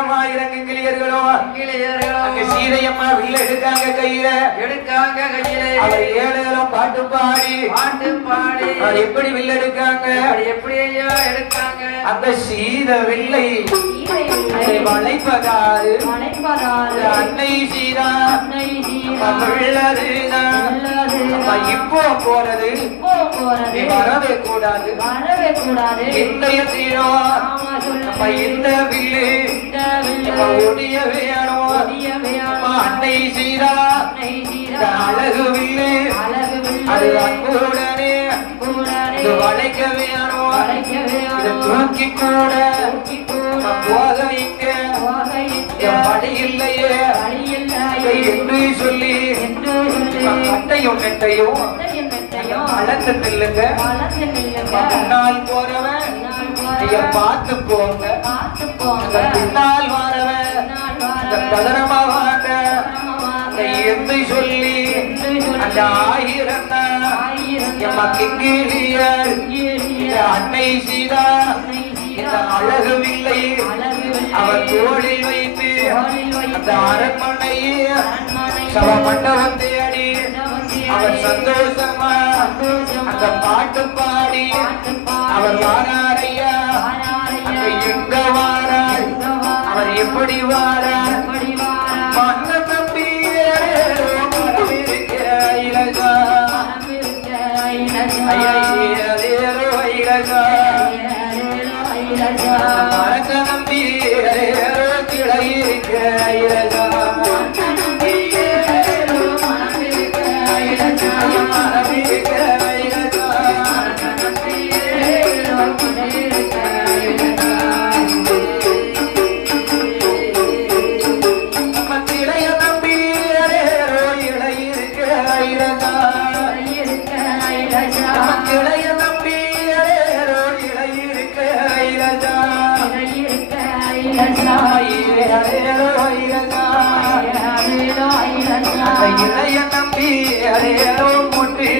ஆயிரம் ஆயிரம் கிளியர்களோ சீதையம்மா வில்ல எடுக்காங்க கையில அவர் ஏழேலம் பாட்டு பாடி அவர் எப்படி வில்ல எடுக்காங்க எப்படி ஐயா எடுக்காங்க அந்த சீத வில்லை வளைப்பதாறு அன்னை சீதா இப்போ போறது வரவே கூடாது இன்றைய தீரம் இந்த வில்லு ஒடிய வேணும் அன்னை சீதா அழகு வில்லு அது அன்புடனே வளைக்க வேணும் தூக்கி கூட போக இங்க வழி இல்லையே என்று சொல்லி கட்டையும் நெட்டையும் வளர்த்து நில்லுங்க முன்னால் போறவன் பார்த்து போங்க பின்னால் வாரவன் பதனமா வாங்க என்று சொல்லி அந்த ஆயிரம் அன்னை சீதா இந்த அழகுவில்லை அவர் தோளில் வைத்து அந்த அரண்மனையே சவ மண்டபத்தை அடி அவர் சந்தோஷமா அந்த பாட்டு பாடி அவர் வாராரையா எங்க வாரார் அவர் எப்படி வாரார் மன்ன தம்பி இலகா மரக்க நம்பி கிளையிருக்க இலகா இளைய நம்பி அரையோ முட்டு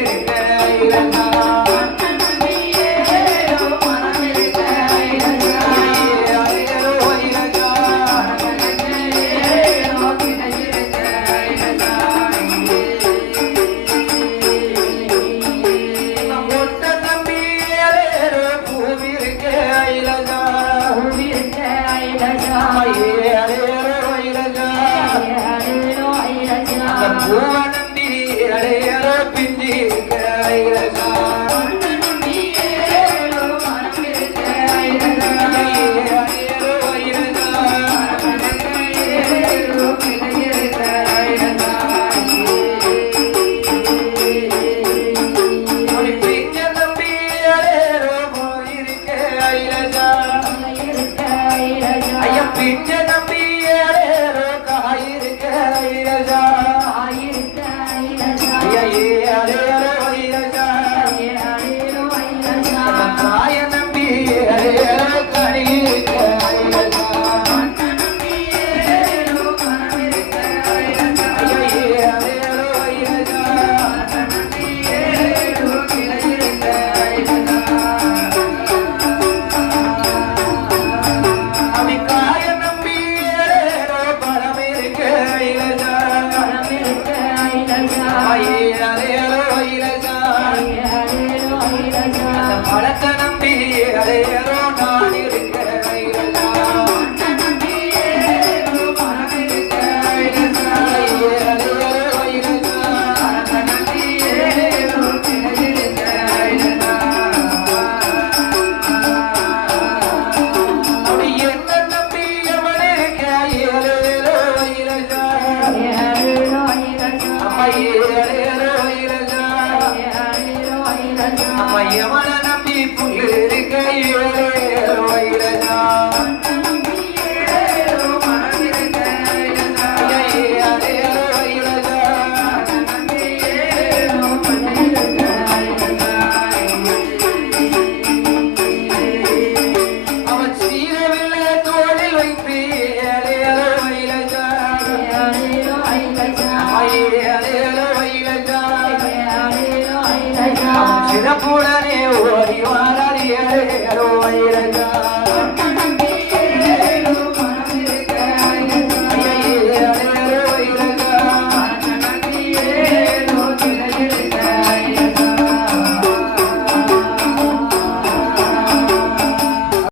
சிறப்புடனே ஓடி வாரார்